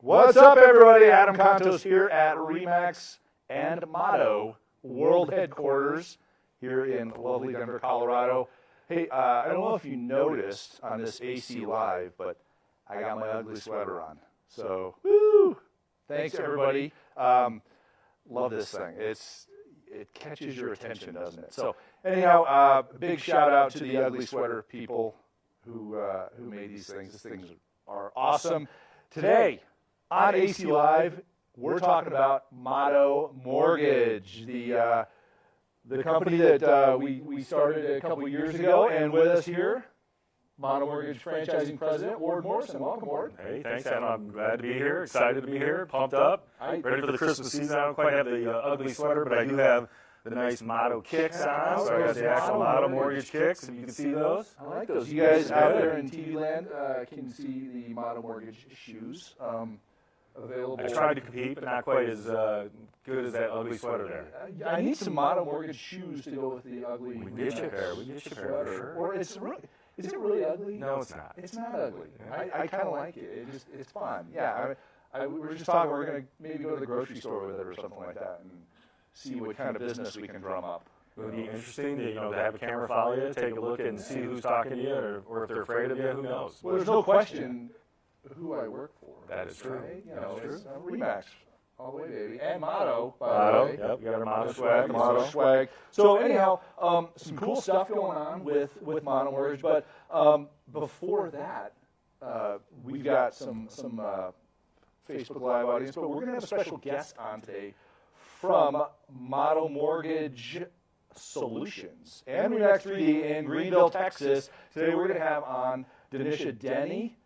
What's up, everybody? Adam Contos here at Remax and Motto World Headquarters here in lovely Denver, Colorado. Hey, I don't know if you noticed on this AC Live, but I got my ugly sweater on. So, woo! Thanks, everybody. Love this thing. It catches your attention, doesn't it? So, anyhow, big shout out to the ugly sweater people who made these things. These things are awesome. Today, on AC Live, we're talking about Motto Mortgage, the company that we started a couple years ago, and with us here, Motto Mortgage Franchising President, Ward Morrison. Welcome, Ward. Hey, thanks, Adam. I'm glad to be here, excited to be here, pumped up, ready for the Christmas season. I don't quite have the ugly sweater, but I do have the nice Motto kicks on, so I got the actual Motto Mortgage kicks, if you can see those. I like those. You guys out there in TV land can see the Motto Mortgage shoes. Available. I tried to compete, but not quite as good as that ugly sweater there. I need some Motto Mortgage shoes to go with the ugly. We can get you a pair. We can get you a pair for sure. Or is it really ugly? No, it's not. It's not ugly. Yeah. I kind of like it. It's fun. Yeah. We were just talking. We're gonna maybe go to the grocery store with it or something like that and see what kind of business we can drum up. It would be interesting to have a camera follow you, take a look and see who's talking to you, or if they're afraid of you. Who knows? Well, there's no question who I work for. That is true. Right? It's Remax all the way, baby, and Motto. Motto, yep, you got our Motto swag. Motto swag. So anyhow, some cool stuff going on with Motto Mortgage, but before that, we've got some Facebook Live audience, but we're going to have a special guest on today from Motto Mortgage Solutions and Remax 3D in Greenville, Texas. Today we're going to have on Denisha Denny,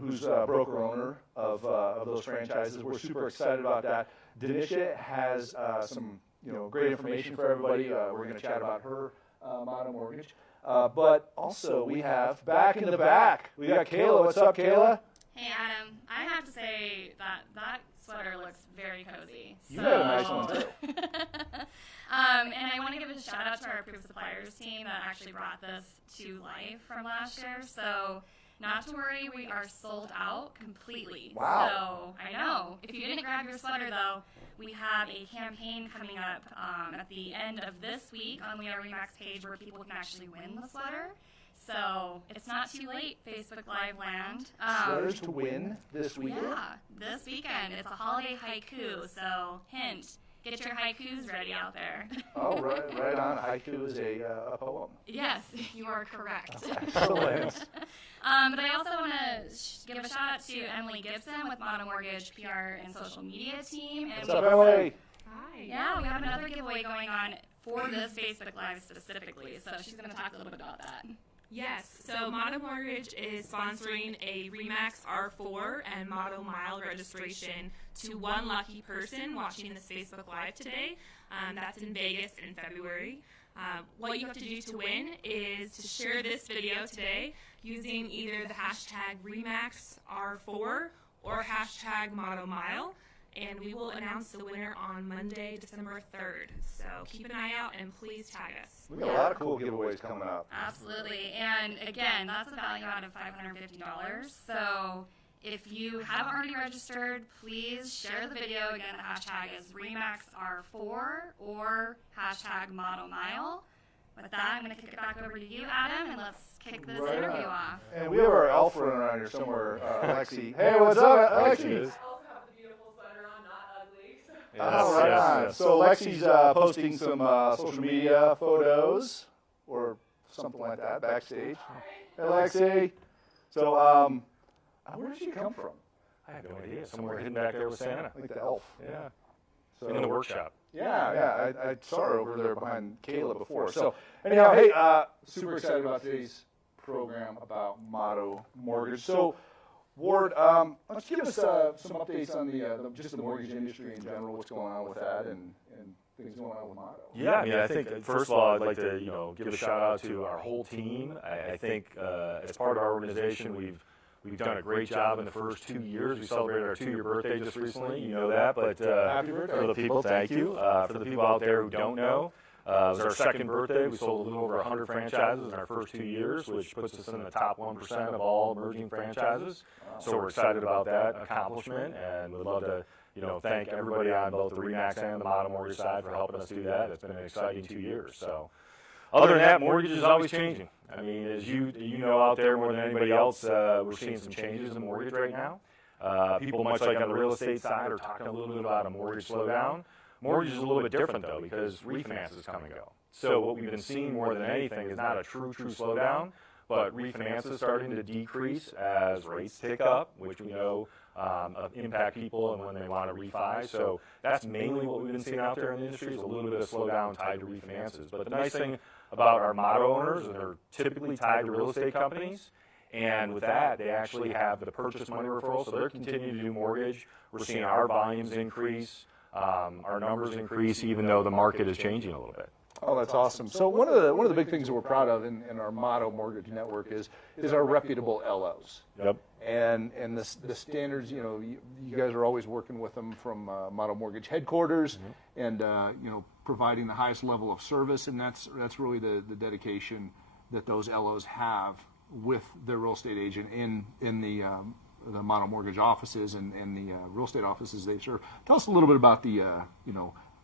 who's a broker owner of those franchises. We're super excited about that. Denisha has some great information for everybody. We're going to chat about her Motto Mortgage. But also we have back in the back, we got Kayla. What's up, Kayla? Hey, Adam. I have to say that sweater looks very cozy. You got a nice one, too. And I want to give a shout out to our approved suppliers team that actually brought this to life from last year. So not to worry, we are sold out completely. Wow. So I know. If you didn't grab your sweater, though, we have a campaign coming up at the end of this week on the Remax page where people can actually win the sweater. So it's not too late, Facebook Live land. Sweaters to win this weekend? Yeah, this weekend. It's a holiday haiku, so hint, get your haikus ready out there. Oh, right on. Haiku is a poem. Yes, you are correct. Excellent. But I also want to give a shout out to Emily Gibson with Motto Mortgage PR and social media team. And What's up, Emily? Hi. Yeah, we have another giveaway going on for this Facebook Live specifically, so she's going to talk a little bit about that. Yes, so Motto Mortgage is sponsoring a Remax R4 and Motto Mile registration to one lucky person watching this Facebook Live today. That's in Vegas in February. What you have to do to win is to share this video today using either the hashtag RemaxR4 or hashtag Motto Mile. And we will announce the winner on Monday, December 3rd. So keep an eye out and please tag us. We got a lot of cool giveaways coming up. Absolutely. And again, that's a value out of $550. So if you haven't already registered, please share the video. Again, the hashtag is RemaxR4 or hashtag Motto Mile. With that, I'm going to kick it back over to you, Adam, and let's kick this interview off. And we have our elf running around here somewhere, Lexi. Hey, what's up, Lexi? Right on. So Lexi's posting some social media photos or something like that, backstage. Hey, Lexi. So, where did she come from? I have no idea. Somewhere hidden back there with Santa. Like the elf. Yeah. So, In the workshop. Yeah. I saw her over there behind Kayla before. So, anyhow, hey, super excited about today's program about Motto Mortgage. So, Ward, let's give us some updates on just the mortgage industry in general, what's going on with that, and things going on with Motto. Yeah, I mean, I think first of all, I'd like to give a shout out to our whole team. I think as part of our organization, we've done a great job in the first 2 years. We celebrated our 2-year birthday just recently. You know that, but Happy birthday. for the people, thank you. For the people out there who don't know, it was our second birthday. We sold a little over 100 franchises in our first 2 years, which puts us in the top 1% of all emerging franchises. So we're excited about that accomplishment, and we'd love to thank everybody on both the RE/MAX and the Motto Mortgage side for helping us do that. It's been an exciting 2 years. So, other than that, mortgage is always changing. I mean, as you know out there more than anybody else, we're seeing some changes in mortgage right now. People, much like on the real estate side, are talking a little bit about a mortgage slowdown. Mortgage is a little bit different though, because refinances come and go. So what we've been seeing more than anything is not a true slowdown, but refinances starting to decrease as rates tick up, which we know impact people and when they want to refi. So that's mainly what we've been seeing out there in the industry, is a little bit of slowdown tied to refinances. But the nice thing about our Motto owners is they're typically tied to real estate companies, and with that, they actually have the purchase money referral, so they're continuing to do mortgage. We're seeing our volumes increase, our numbers increase, even though the market is changing a little bit. Oh, that's awesome. So one of the big things that we're proud of in our Motto Mortgage Network is our reputable LOs. Yep. And the standards, you guys are always working with them from Motto Mortgage headquarters, and providing the highest level of service, and that's really the dedication that those LOs have with their real estate agent in the Motto Mortgage offices and the real estate offices they serve. Tell us a little bit about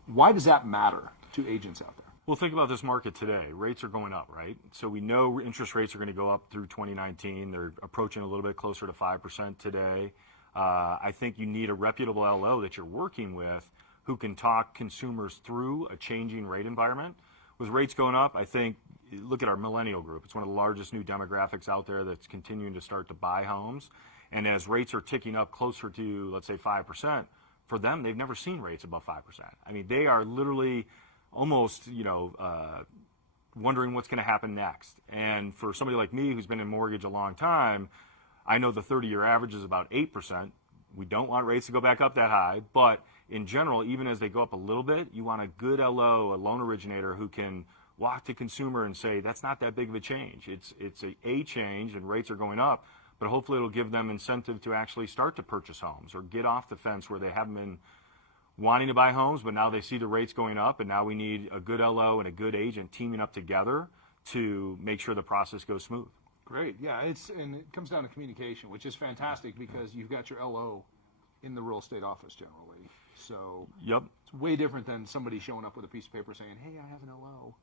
why does that matter to agents out there? Well, think about this market today. Rates are going up, right? So we know interest rates are going to go up through 2019. They're approaching a little bit closer to 5% today. I think you need a reputable LO that you're working with who can talk consumers through a changing rate environment. With rates going up, I think, look at our millennial group. It's one of the largest new demographics out there that's continuing to start to buy homes. And as rates are ticking up closer to, let's say, 5%, for them, they've never seen rates above 5%. I mean, they are literally almost, wondering what's going to happen next. And for somebody like me who's been in mortgage a long time, I know the 30-year average is about 8%. We don't want rates to go back up that high, but in general, even as they go up a little bit, you want a good LO, a loan originator who can walk the consumer and say, that's not that big of a change. It's a change and rates are going up, but hopefully it'll give them incentive to actually start to purchase homes or get off the fence where they haven't been wanting to buy homes, but now they see the rates going up, and now we need a good LO and a good agent teaming up together to make sure the process goes smooth. Great, yeah, and it comes down to communication, which is fantastic because you've got your LO in the real estate office generally. So Yep. It's way different than somebody showing up with a piece of paper saying, hey, I have an LO.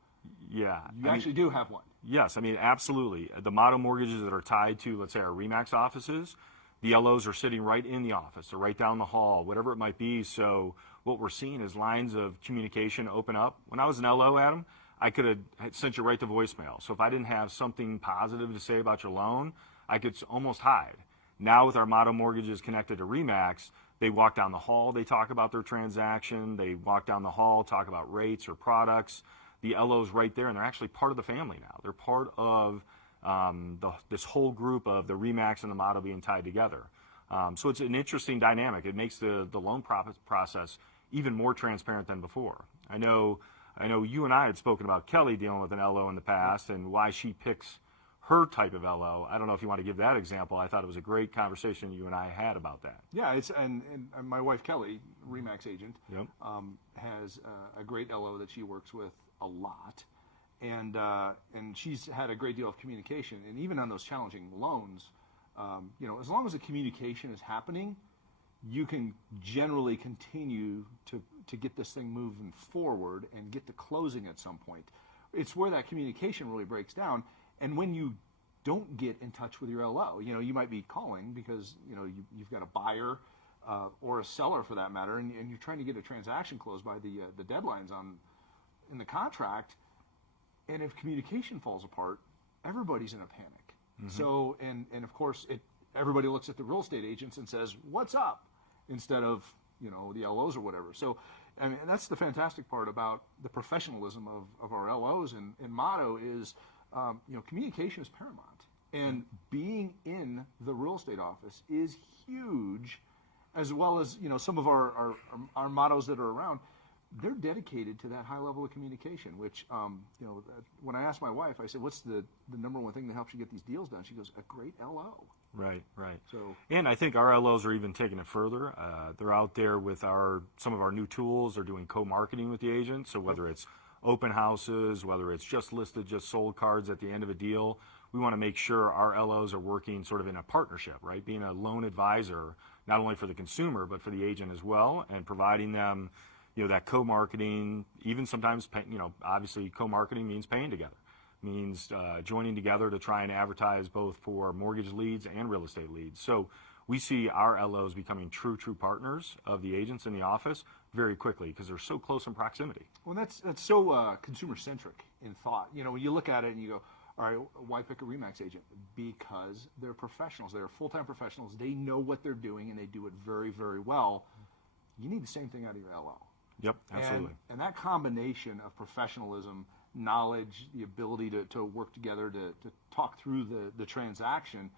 Yeah. You actually do have one. Yes, I mean, absolutely. The Motto mortgages that are tied to, let's say, our RE/MAX offices, the LOs are sitting right in the office or right down the hall, whatever it might be. So what we're seeing is lines of communication open up. When I was an LO, Adam, I could have sent you right to voicemail. So if I didn't have something positive to say about your loan, I could almost hide. Now with our Motto mortgages connected to RE/MAX, they walk down the hall, they talk about their transaction, they walk down the hall, talk about rates or products. The LO's right there, and they're actually part of the family now. They're part of this whole group of the RE/MAX and the Motto being tied together. So it's an interesting dynamic. It makes the loan process even more transparent than before. I know you and I had spoken about Kelly dealing with an LO in the past and why she picks her type of LO. I don't know if you want to give that example. I thought it was a great conversation you and I had about that. Yeah, and my wife Kelly, RE/MAX agent, Yep. has a great LO that she works with a lot, and she's had a great deal of communication. And even on those challenging loans, as long as the communication is happening, you can generally continue to get this thing moving forward and get to closing at some point. It's where that communication really breaks down. And when you don't get in touch with your LO, you might be calling because you've got a buyer or a seller for that matter, and you're trying to get a transaction closed by the deadlines in the contract, And if communication falls apart, everybody's in a panic. So, and of course, everybody looks at the real estate agents and says, "What's up?" instead of, the LOs or whatever. So, I mean, that's the fantastic part about the professionalism of our LOs and motto is, communication is paramount. And being in the real estate office is huge, as well as, some of our mottos that are around. They're dedicated to that high level of communication, which, when I asked my wife, I said, what's the number one thing that helps you get these deals done? She goes, a great LO. Right, right. So, and I think our LOs are even taking it further. They're out there with some of our new tools. They're doing co-marketing with the agent. So whether it's open houses, whether it's just listed, just sold cards at the end of a deal, we want to make sure our LOs are working sort of in a partnership, right? Being a loan advisor, not only for the consumer, but for the agent as well, and providing them that co-marketing, even sometimes, obviously co-marketing means paying together, means joining together to try and advertise both for mortgage leads and real estate leads. So we see our LOs becoming true partners of the agents in the office very quickly because they're so close in proximity. well, that's so consumer-centric in thought. When you look at it and you go, all right, why pick a RE/MAX agent? Because they're professionals. They're full-time professionals. They know what they're doing, and they do it very, very well. You need the same thing out of your LO. Yep, absolutely. And that combination of professionalism, knowledge, the ability to work together to talk through the transaction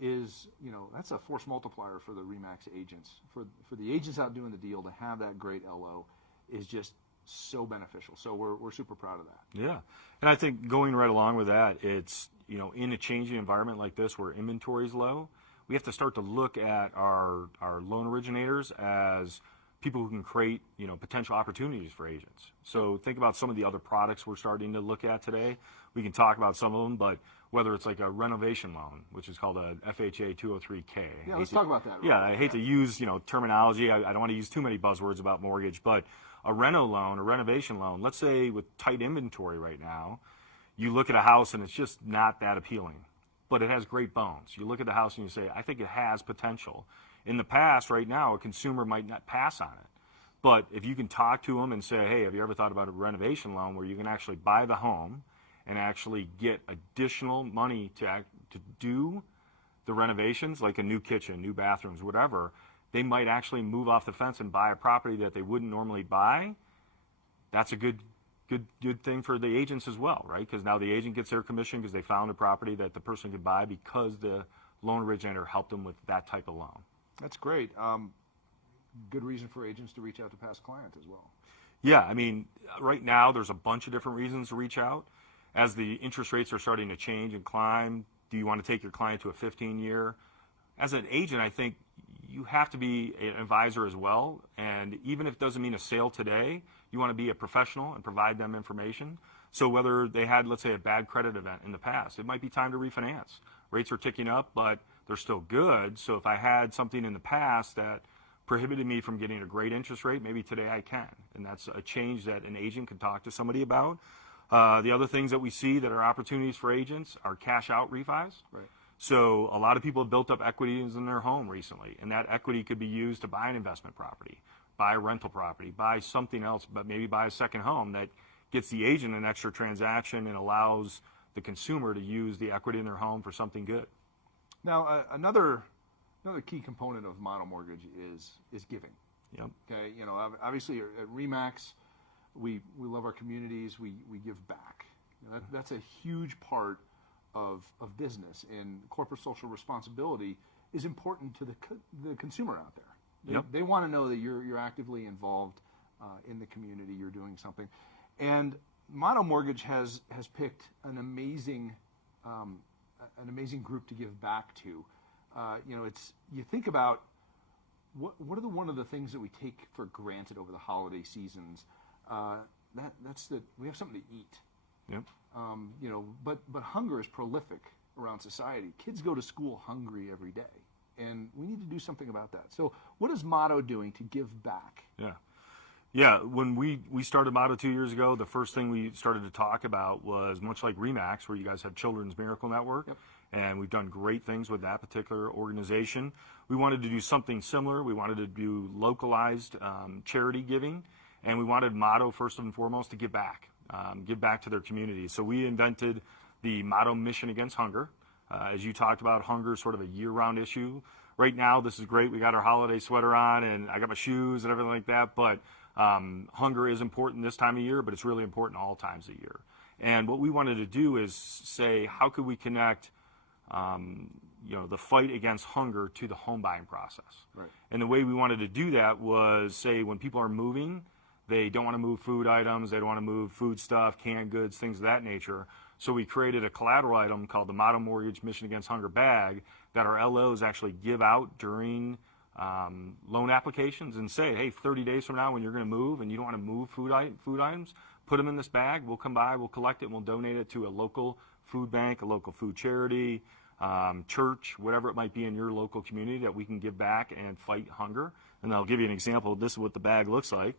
is, that's a force multiplier for the RE/MAX agents. For the agents out doing the deal to have that great LO is just so beneficial. So we're super proud of that. Yeah. And I think going right along with that, it's, in a changing environment like this where inventory is low, we have to start to look at our loan originators as people who can create, potential opportunities for agents. So think about some of the other products we're starting to look at today. We can talk about some of them, but whether it's like a renovation loan, which is called a FHA 203K. Yeah, let's talk about that. Yeah, I hate to use, terminology. I don't want to use too many buzzwords about mortgage, but a reno loan, a renovation loan, let's say with tight inventory right now, you look at a house and it's just not that appealing, but it has great bones. You look at the house and you say, I think it has potential. In the past, right now, a consumer might not pass on it. But if you can talk to them and say, hey, have you ever thought about a renovation loan where you can actually buy the home and actually get additional money to do the renovations, like a new kitchen, new bathrooms, whatever, they might actually move off the fence and buy a property that they wouldn't normally buy. That's a good thing for the agents as well, right? Because now the agent gets their commission because they found a property that the person could buy because the loan originator helped them with that type of loan. That's great. Good reason for agents to reach out to past clients as well. Yeah, I mean, right now there's a bunch of different reasons to reach out. As the interest rates are starting to change and climb, do you want to take your client to a 15-year? As an agent, I think you have to be an advisor as well. And even if it doesn't mean a sale today, you want to be a professional and provide them information. So whether they had, let's say, a bad credit event in the past, it might be time to refinance. Rates are ticking up, but they're still good. So if I had something in the past that prohibited me from getting a great interest rate, maybe today I can. And that's a change that an agent can talk to somebody about. The other things that we see that are opportunities for agents are cash out refis. Right. So a lot of people have built up equities in their home recently, and that equity could be used to buy an investment property, buy a rental property, buy something else, but maybe buy a second home that gets the agent an extra transaction and allows the consumer to use the equity in their home for something good. Now, another key component of mono mortgage is giving. Yep. Okay, obviously at RE/MAX, we love our communities. We give back. That's a huge part of business, and corporate social responsibility is important to the consumer out there. They want to know that you're actively involved in the community. You're doing something, and mono mortgage has picked an amazing group to give back to. You think about what are one of the things that we take for granted over the holiday seasons. That's that we have something to eat. Yep. But hunger is prolific around society. Kids go to school hungry every day, and we need to do something about that. So what is Motto doing to give back? Yeah, when we started Motto 2 years ago, the first thing we started to talk about was much like RE/MAX, where you guys have Children's Miracle Network. Yep. And we've done great things with that particular organization. We wanted to do something similar. We wanted to do localized charity giving, and we wanted Motto, first and foremost, to give back. give back to their community. So we invented the motto Mission Against Hunger. As you talked about, hunger is sort of a year-round issue. Right now, this is great. We got our holiday sweater on, and I got my shoes and everything like that. But hunger is important this time of year, but it's really important all times of year. And what we wanted to do is say, how could we connect, the fight against hunger to the home buying process? Right. And the way we wanted to do that was, say, when people are moving, they don't want to move food items, they don't want to move food stuff, canned goods, things of that nature. So we created a collateral item called the Motto Mortgage Mission Against Hunger bag that our LOs actually give out during loan applications and say, hey, 30 days from now when you're going to move and you don't want to move food items, put them in this bag. We'll come by, we'll collect it, and we'll donate it to a local food bank, a local food charity, church, whatever it might be in your local community that we can give back and fight hunger. And I'll give you an example. This is what the bag looks like.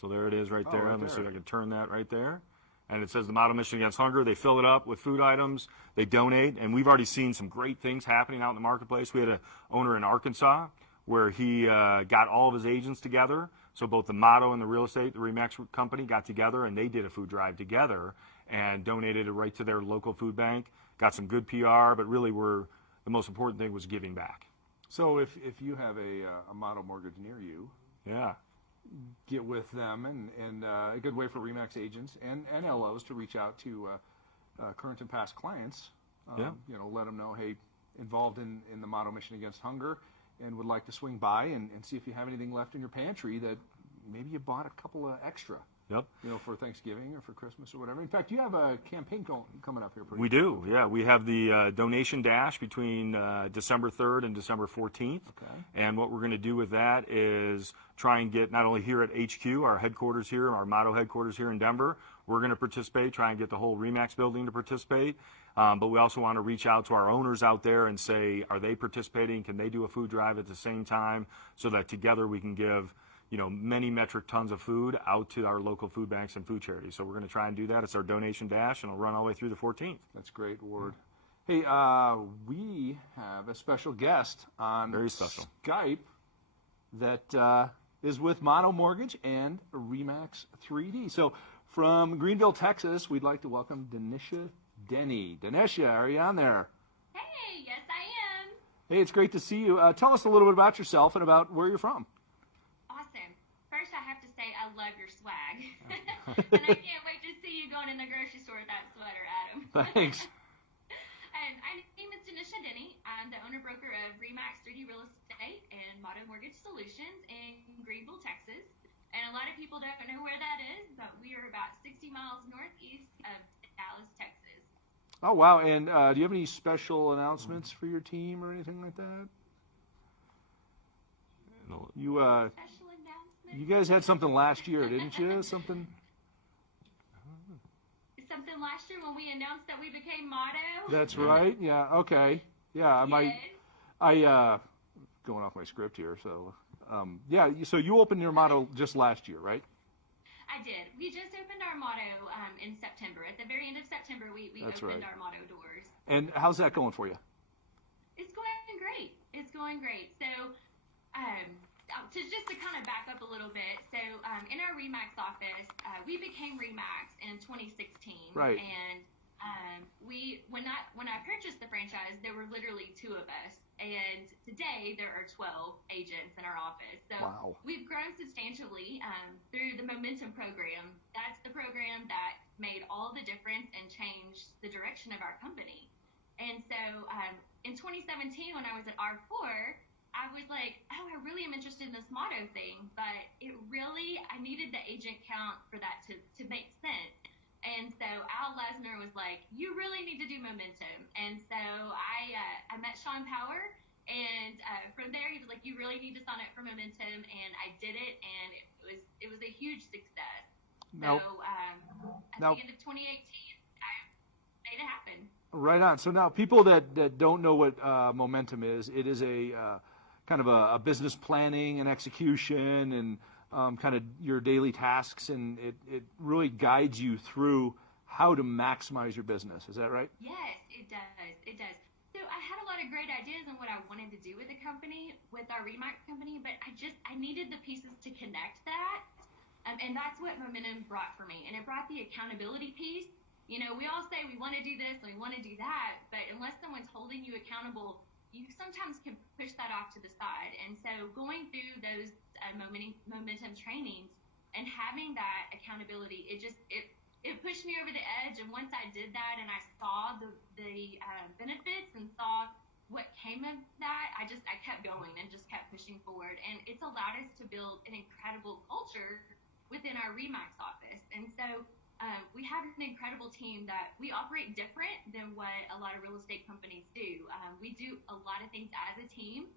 So there it is right there. Right Let me see if there. I can turn that right there. And it says the Motto Mission Against Hunger. They fill it up with food items. They donate. And we've already seen some great things happening out in the marketplace. We had an owner in Arkansas where he got all of his agents together. So both the Motto and the real estate, the RE/MAX company, got together and they did a food drive together and donated it right to their local food bank. Got some good PR, but really the most important thing was giving back. So if you have a Motto mortgage near you, Yeah. get with them, and a good way for RE/MAX agents and LOs to reach out to current and past clients. Yeah. Let them know, hey, involved in the Motto Mission Against Hunger, and would like to swing by and see if you have anything left in your pantry that maybe you bought a couple of extra. Yep. For Thanksgiving or for Christmas or whatever. In fact, you have a campaign coming up here pretty We do, yeah. We have the donation dash between December 3rd and December 14th. Okay. And what we're going to do with that is try and get not only here at HQ, our headquarters here, our Motto headquarters here in Denver, we're going to participate, try and get the whole RE/MAX building to participate. But we also want to reach out to our owners out there and say, are they participating? Can they do a food drive at the same time so that together we can give many metric tons of food out to our local food banks and food charities. So we're going to try and do that. It's our donation dash, and it'll run all the way through the 14th. That's great, Ward. Hey, we have a special guest on Very special. Skype that is with Motto Mortgage and RE/MAX 3D. So from Greenville, Texas, we'd like to welcome Denisha Denny. Denisha, are you on there? Hey, yes I am. Hey, it's great to see you. Tell us a little bit about yourself and about where you're from. Awesome. First, I have to say I love your swag. And I can't wait to see you going in the grocery store with that sweater, Adam. Thanks. And my name is Denisha Denny. I'm the owner-broker of RE/MAX 3D Real Estate and Motto Mortgage Solutions in Greenville, Texas. And a lot of people don't know where that is, but we are about 60 miles northeast of Dallas, Texas. Oh, wow. And do you have any special announcements for your team or anything like that? You Special announcement? you guys had something last year, didn't you? Something last year when we announced that we became Motto. That's right. Yeah. Okay. Yeah. Yes. Going off my script here. So, yeah. So you opened your Motto just last year, right? I did. We just opened our Motto in September. At the very end of September, we That's opened right. our Motto doors. And how's that going for you? It's going great. It's going great. So, to kind of back up a little bit, so in our RE/MAX office, we became RE/MAX in 2016. Right. And when I purchased the franchise, there were literally 2 of us, and today there are 12 agents in our office. So Wow. we've grown substantially through the Momentum program. That's the program that made all the difference and changed the direction of our company. And so in 2017, when I was at R4, I was like, oh, I really am interested in this Motto thing, but I needed the agent count for that to make sense. And so Al Lesner was like, you really need to do Momentum. And so I met Sean Power, and from there he was like, you really need to sign up for Momentum, and I did it, and it was a huge success. Now- So at now- the end of 2018, I made it happen. Right on. So now, people that don't know what Momentum is, it is a kind of a business planning and execution and kind of your daily tasks, and it really guides you through how to maximize your business. Is that right? Yes, it does. It does. So I had a lot of great ideas on what I wanted to do with the company, with our RE/MAX company, but I needed the pieces to connect that. And that's what momentum brought for me. And it brought the accountability piece. You know, we all say we want to do this and we want to do that, but unless someone's holding you accountable, you sometimes can push that off to the side. And so going through those momentum trainings and having that accountability, it pushed me over the edge. And once I did that and I saw the benefits and saw what came of that, I kept going and just kept pushing forward. And it's allowed us to build an incredible culture within our RE/MAX office. And so we have an incredible team that we operate different than what a lot of real estate companies do. We do a lot of things as a team.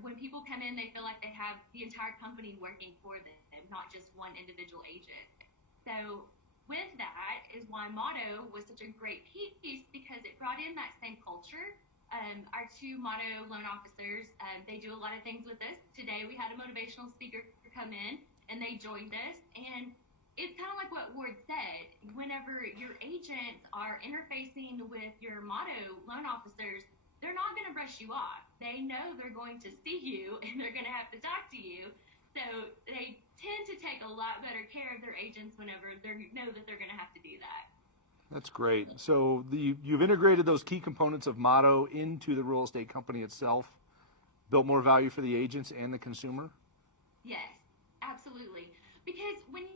When people come in, they feel like they have the entire company working for them, not just one individual agent. So with that is why Motto was such a great piece, because it brought in that same culture. Our two Motto loan officers, they do a lot of things with us. Today we had a motivational speaker come in, and they joined us. And it's kind of like what Ward said. Whenever your agents are interfacing with your Motto loan officers, they're not going to brush you off. They know they're going to see you and they're going to have to talk to you. So they tend to take a lot better care of their agents whenever they know that they're going to have to do that. That's great. So you've integrated those key components of Motto into the real estate company itself, built more value for the agents and the consumer? Yes, absolutely. Because when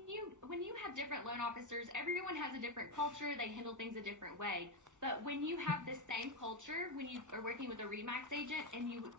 you have different loan officers, everyone has a different culture. They handle things a different way. But when you have the same culture, when you are working with a RE/MAX agent and you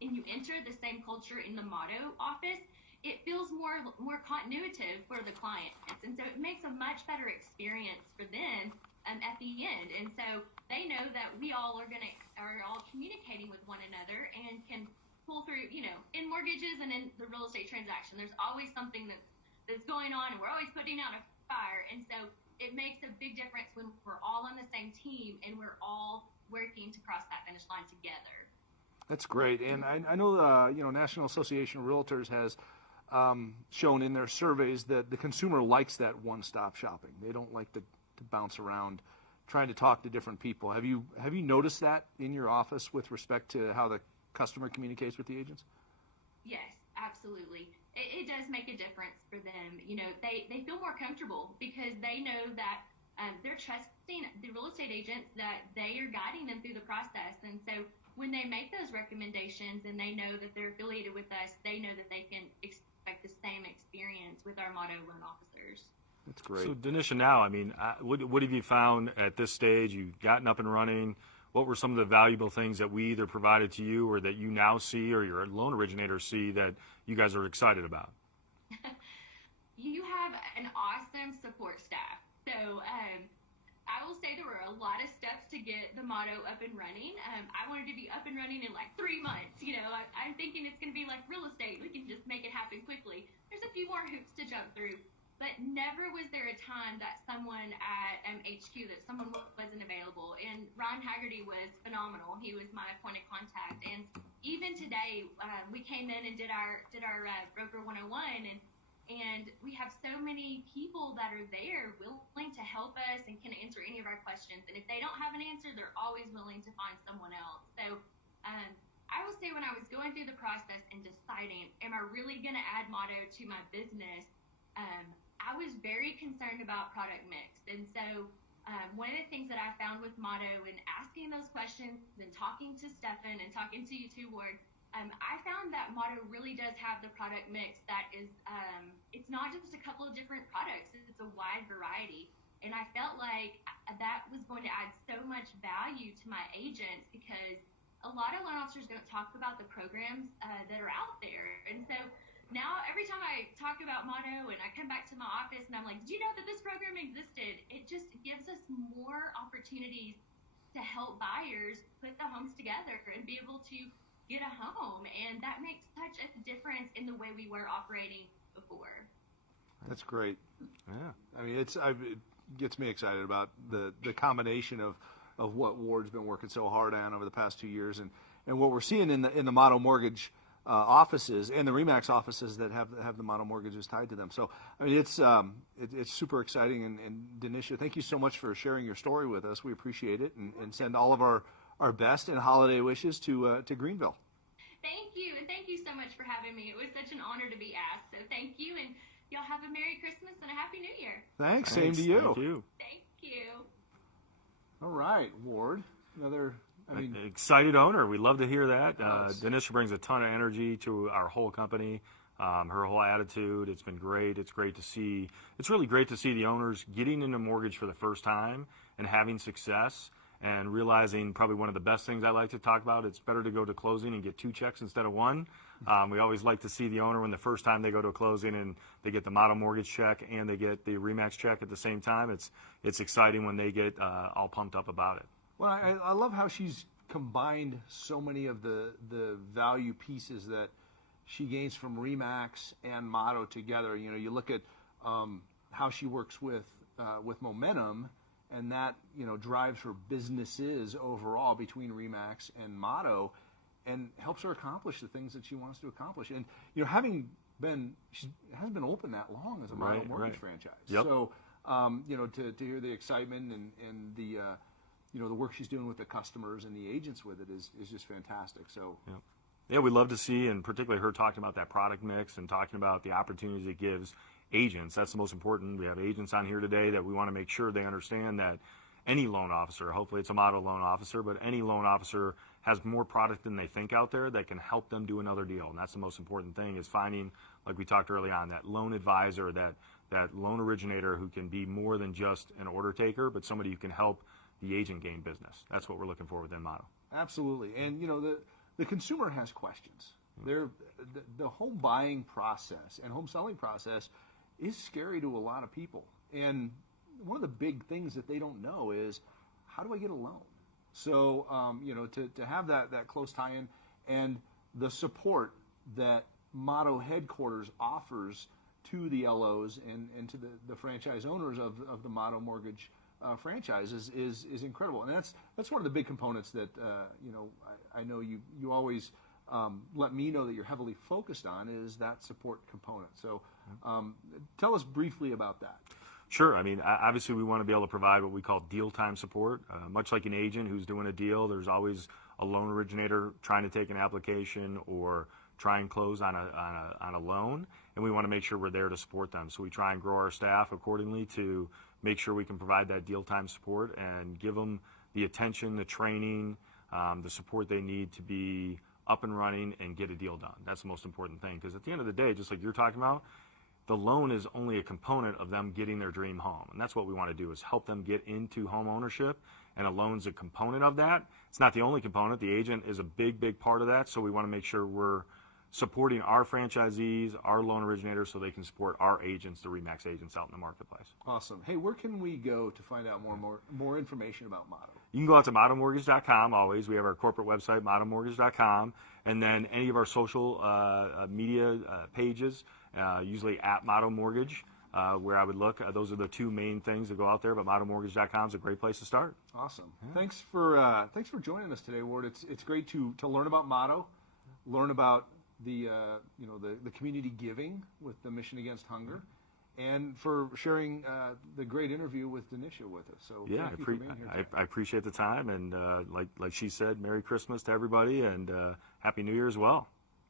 enter the same culture in the Motto office, it feels more continuative for the clients. And so it makes a much better experience for them at the end. And so they know that we all are all communicating with one another and can pull through, you know, in mortgages and in the real estate transaction, there's always something that's going on, and we're always putting out a fire. And so it makes a big difference when we're all on the same team and we're all working to cross that finish line together. That's great. And I know National Association of Realtors has shown in their surveys that the consumer likes that one-stop shopping. They don't like to bounce around trying to talk to different people. Have you noticed that in your office with respect to how the customer communicates with the agents? Yes, absolutely. It does make a difference for them. You know, they feel more comfortable because they know that they're trusting the real estate agents, that they are guiding them through the process. And so when they make those recommendations and they know that they're affiliated with us, they know that they can expect the same experience with our Motto loan officers. That's great. So, Denisha, now, I mean, what have you found at this stage? You've gotten up and running. What were some of the valuable things that we either provided to you or that you now see or your loan originators see that you guys are excited about? You have an awesome support staff. So I will say there were a lot of steps to get the Motto up and running. I wanted to be up and running in like 3 months. You know, I'm thinking it's going to be like real estate. We can just make it happen quickly. There's a few more hoops to jump through. But never was there a time that someone at HQ, that someone wasn't available. And Ron Haggerty was phenomenal. He was my point of contact. And even today, we came in and did our Broker 101, and we have so many people that are there willing to help us and can answer any of our questions. And if they don't have an answer, they're always willing to find someone else. So I will say when I was going through the process and deciding, am I really going to add Motto to my business, I was very concerned about product mix. And so one of the things that I found with Motto and asking those questions and talking to Stefan and talking to you too, Ward, I found that Motto really does have the product mix that is, it's not just a couple of different products, it's a wide variety. And I felt like that was going to add so much value to my agents because a lot of loan officers don't talk about the programs that are out there. And so now, every time I talk about Motto and I come back to my office and I'm like, did you know that this program existed? It just gives us more opportunities to help buyers put the homes together and be able to get a home. And that makes such a difference in the way we were operating before. That's great. Yeah. I mean, it gets me excited about the combination of what Ward's been working so hard on over the past 2 years and what we're seeing in the Motto Mortgage offices and the RE/MAX offices that have the Motto mortgages tied to them. So, I mean, it's super exciting. And Denisha, thank you so much for sharing your story with us. We appreciate it, and send all of our best and holiday wishes to Greenville. Thank you, and thank you so much for having me. It was such an honor to be asked. So thank you, and y'all have a Merry Christmas and a Happy New Year. Thanks. Same to you. Thank you. Thank you. All right, Ward. Another, Excited owner. We love to hear that. Yes. Denisha brings a ton of energy to our whole company. Her whole attitude. It's been great. It's great to see. It's really great to see the owners getting into mortgage for the first time and having success and realizing probably one of the best things I like to talk about. It's better to go to closing and get 2 checks instead of 1. We always like to see the owner when the first time they go to a closing and they get the Motto mortgage check and they get the RE/MAX check at the same time. It's exciting when they get all pumped up about it. Well, I love how she's combined so many of the value pieces that she gains from RE/MAX and Motto together. You know, you look at how she works with Momentum, and that, you know, drives her businesses overall between RE/MAX and Motto, and helps her accomplish the things that she wants to accomplish. And, you know, she hasn't been open that long as a Motto mortgage franchise. Yep. So, you know, to hear the excitement and the you know, the work she's doing with the customers and the agents with it is just fantastic. So. Yep. Yeah, we love to see, and particularly her talking about that product mix and talking about the opportunities it gives agents. That's the most important. We have agents on here today that we want to make sure they understand that any loan officer, hopefully it's a Motto loan officer, but any loan officer has more product than they think out there that can help them do another deal. And that's the most important thing, is finding, like we talked early on, that loan advisor, that loan originator who can be more than just an order taker, but somebody who can help the agent gain business. That's what we're looking for within Motto. Absolutely. And, you know, the consumer has questions. The home buying process and home selling process is scary to a lot of people. And one of the big things that they don't know is, how do I get a loan? So, you know, to have that close tie-in and the support that Motto headquarters offers to the LOs and to the franchise owners of the Motto mortgage franchises is incredible. And that's one of the big components that, you know, I know you always let me know that you're heavily focused on, is that support component. So tell us briefly about that. Sure. I mean, obviously we want to be able to provide what we call deal time support. Much like an agent who's doing a deal, there's always a loan originator trying to take an application or try and close on a loan, and we want to make sure we're there to support them. So we try and grow our staff accordingly to make sure we can provide that deal time support and give them the attention, the training, the support they need to be up and running and get a deal done. That's the most important thing, because at the end of the day, just like you're talking about, the loan is only a component of them getting their dream home. And that's what we want to do, is help them get into home ownership, and a loan's a component of that. It's not the only component. The agent is a big, big part of that, so we want to make sure we're supporting our franchisees, our loan originators, so they can support our agents, the RE/MAX agents out in the marketplace. Awesome. Hey, where can we go to find out more information about Motto? You can go out to mottomortgage.com always. We have our corporate website, mottomortgage.com, and then any of our social media pages, usually at Motto Mortgage, where I would look. Those are the 2 main things that go out there, but mottomortgage.com is a great place to start. Awesome. Yeah. Thanks for joining us today, Ward. It's great to learn about Motto, learn about the community giving with the Mission Against Hunger, and for sharing the great interview with Denisha with us. So yeah, thank you for being here today. I appreciate the time, and like she said, Merry Christmas to everybody, and Happy New Year as well.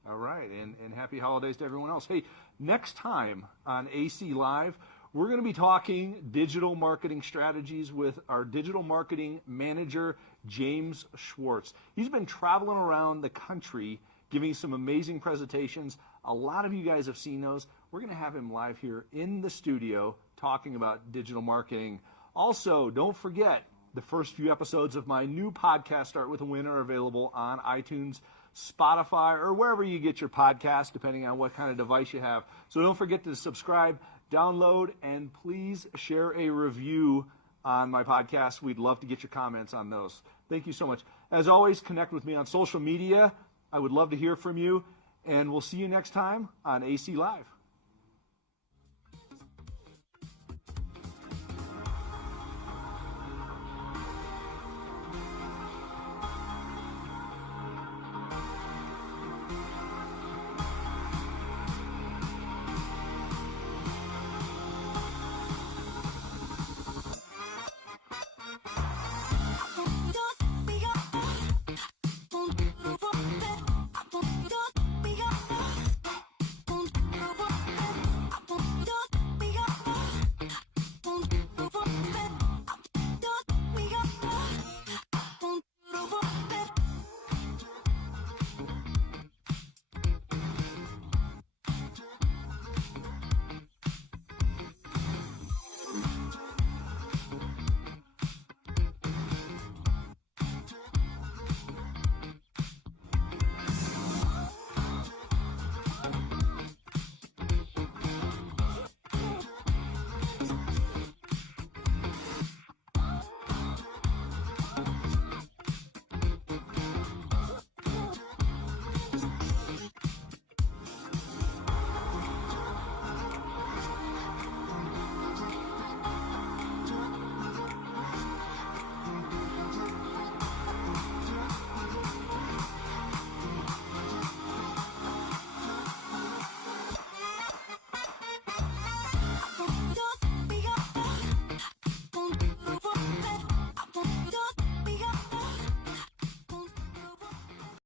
All right, and happy holidays to everyone else. Hey, next time on AC Live, we're going to be talking digital marketing strategies with our digital marketing manager, James Schwartz. He's been traveling around the country giving some amazing presentations. A lot of you guys have seen those. We're going to have him live here in the studio talking about digital marketing. Also, don't forget, the first few episodes of my new podcast, Start With a Win, are available on iTunes, Spotify, or wherever you get your podcast, depending on what kind of device you have. So don't forget to subscribe, download, and please share a review on my podcast. We'd love to get your comments on those. Thank you so much. As always, connect with me on social media. I would love to hear from you, and we'll see you next time on AC Live.